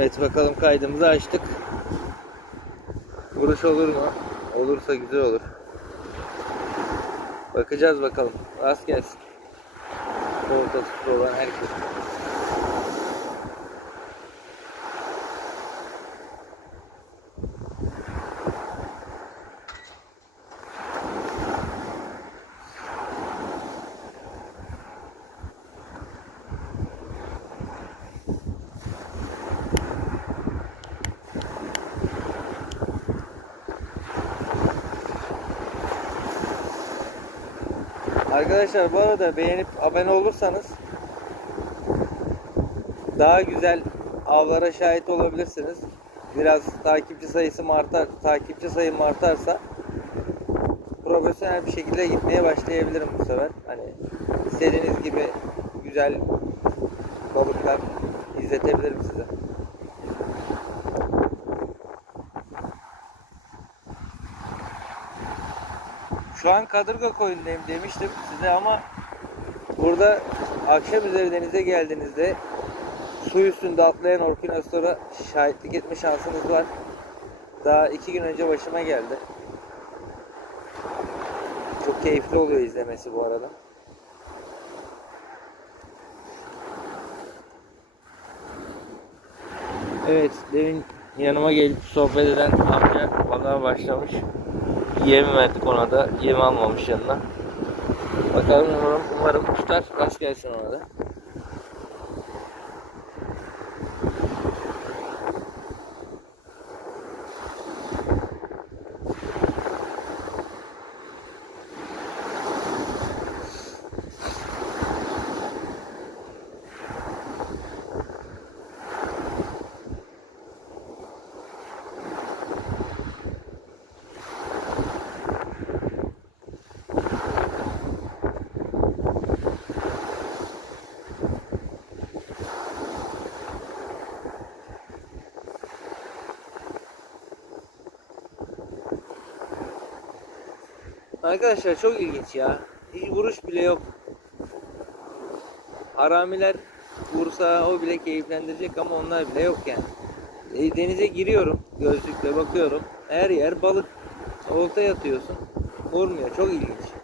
Evet bakalım kaydımızı açtık. Vuruş olur mu? Olursa güzel olur. Bakacağız bakalım. Rast gelsin. Ortası olan herkes. Arkadaşlar bu arada beğenip abone olursanız daha güzel avlara şahit olabilirsiniz. Biraz takipçi sayısı artar, takipçi sayım artarsa profesyonel bir şekilde gitmeye başlayabilirim bu sefer. Hani istediğiniz gibi güzel balıklar izletebilirim size. Şu an Kadırga koyundayım demiştim size ama burada akşam üzeri denize geldiğinizde su üstünde atlayan orkinostlara şahitlik etme şansınız var. Daha iki gün önce başıma geldi. Çok keyifli oluyor izlemesi bu arada. Evet, demin yanıma gelip sohbet eden amca balığa başlamış. Yem verdik ona da. Yem almamış yanına. Bakalım umarım, umarım tutar. Rast gelsin ona da. Arkadaşlar çok ilginç ya. Hiç vuruş bile yok. Haramiler vursa o bile keyiflendirecek ama onlar bile yok yani. E, denize giriyorum gözlükle bakıyorum. Her yer balık. Olta yatıyorsun. Vurmuyor. Çok ilginç.